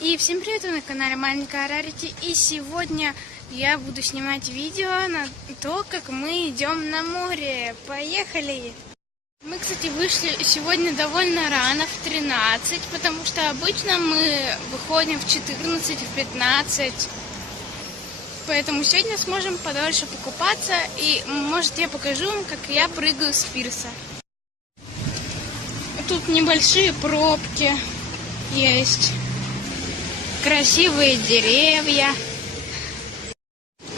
И всем привет, вы на канале Маленькая Рарити. И сегодня я буду снимать видео на то, как мы идем на море. Поехали! Мы, кстати, вышли сегодня довольно рано, в 13, потому что обычно мы выходим в 14, в 15. Поэтому сегодня сможем подольше покупаться. И, может, я покажу вам, как я прыгаю с пирса. Тут небольшие пробки есть. Красивые деревья.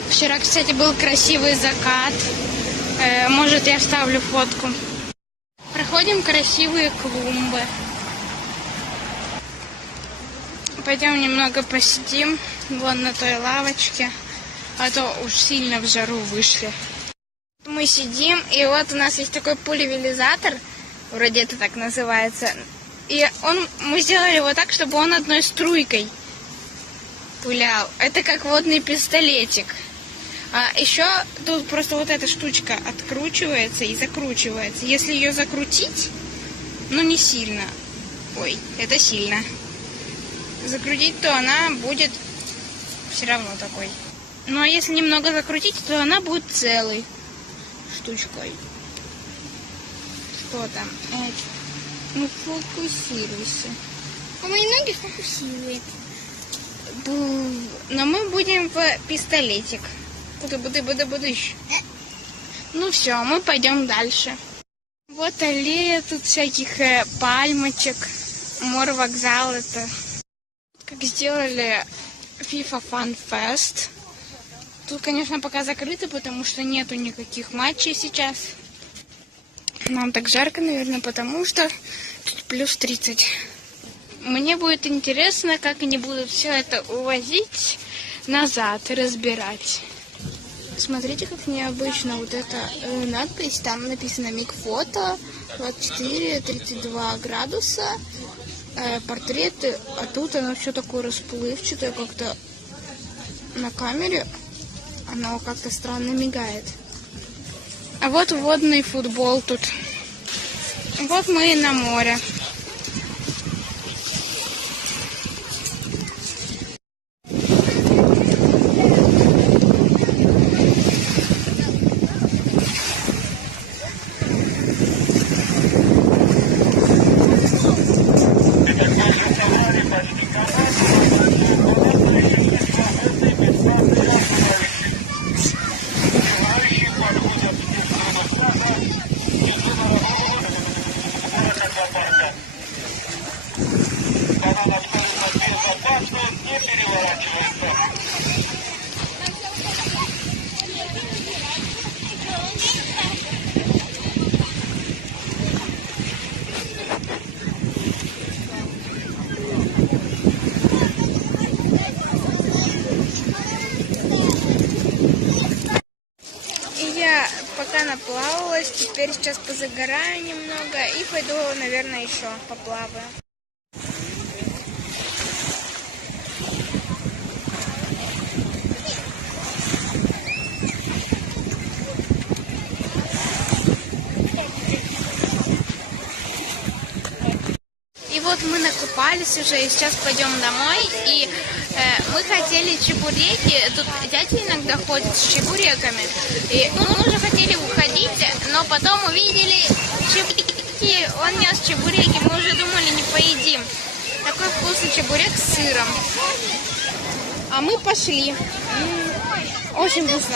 Вчера, кстати, был красивый закат. Может, я вставлю фотку. Проходим красивые клумбы. Пойдем немного посидим вон на той лавочке. А то уж сильно в жару вышли. Мы сидим, и вот у нас есть такой пульверизатор. Вроде это так называется. И мы сделали его так, чтобы он одной струйкой пулял. Это как водный пистолетик. А еще тут просто вот эта штучка откручивается и закручивается. Если ее закрутить, ну не сильно. Ой, это сильно. Закрутить, то она будет все равно такой. Ну а если немного закрутить, то она будет целой штучкой. Что там? Ну фокусируйся. А мои ноги фокусируют. Но мы будем в пистолетик. Буду-буду-буду-будыщ. Ну все, мы пойдем дальше. Вот аллея тут всяких пальмочек. Морвокзал это. Как сделали FIFA Fun Fest. Тут, конечно, пока закрыто, потому что нету никаких матчей сейчас. Нам так жарко, наверное, потому что тут плюс 30. Мне будет интересно, как они будут все это увозить назад и разбирать. Смотрите, как необычно вот эта надпись. Там написано «Мигфото», 24-32 градуса, портреты. А тут оно все такое расплывчатое, как-то на камере оно как-то странно мигает. А вот водный футбол тут. Вот мы и на море. Я пока наплавалась, теперь сейчас позагораю немного и пойду, наверное, еще поплаваю. И вот мы накупались уже, и сейчас пойдем домой. И мы хотели чебуреки. Тут дядя иногда ходит с чебуреками. И мы уже хотели уходить, но потом увидели чебуреки. Он нес чебуреки, мы уже думали, не поедим. Такой вкусный чебурек с сыром. А мы пошли. Очень вкусно.